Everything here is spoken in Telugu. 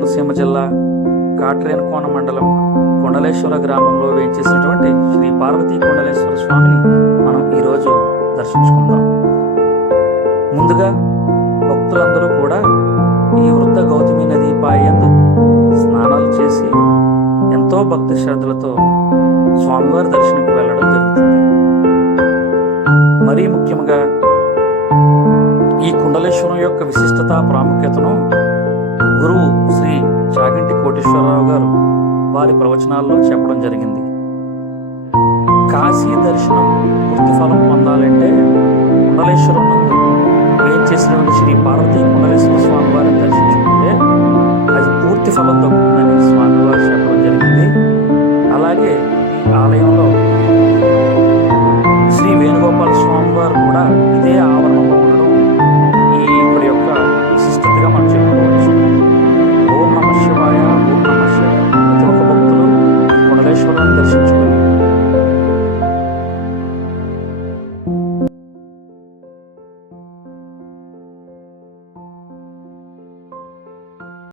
కోనసీమ జిల్లా కాట్రేనికోన మండలం కొండలేశ్వర గ్రామంలో వేయించేసినటువంటి శ్రీ పార్వతీ కొండలేశ్వర స్వామిని మనం ఈరోజు దర్శించుకుందాం. ముందుగా భక్తులందరూ కూడా ఈ వృద్ధ గౌతమి నదీ పాయందు స్నానాలు చేసి ఎంతో భక్తి శ్రద్ధలతో స్వామివారి దర్శనంకి వెళ్ళడం జరుగుతుంది. మరీ ముఖ్యంగా ఈ కుండలేశ్వరం యొక్క విశిష్టత ప్రాముఖ్యతను గురువు శ్రీ చాగంటి కోటేశ్వరరావు గారు వారి ప్రవచనాల్లో చెప్పడం జరిగింది. కాశీ దర్శనం పూర్తి ఫలం పొందాలంటే కుండలేశ్వరం నందు ఏం చేసినటువంటి శ్రీ పార్వతీ కొండలేశ్వర స్వామి వారిని దర్శించాలి.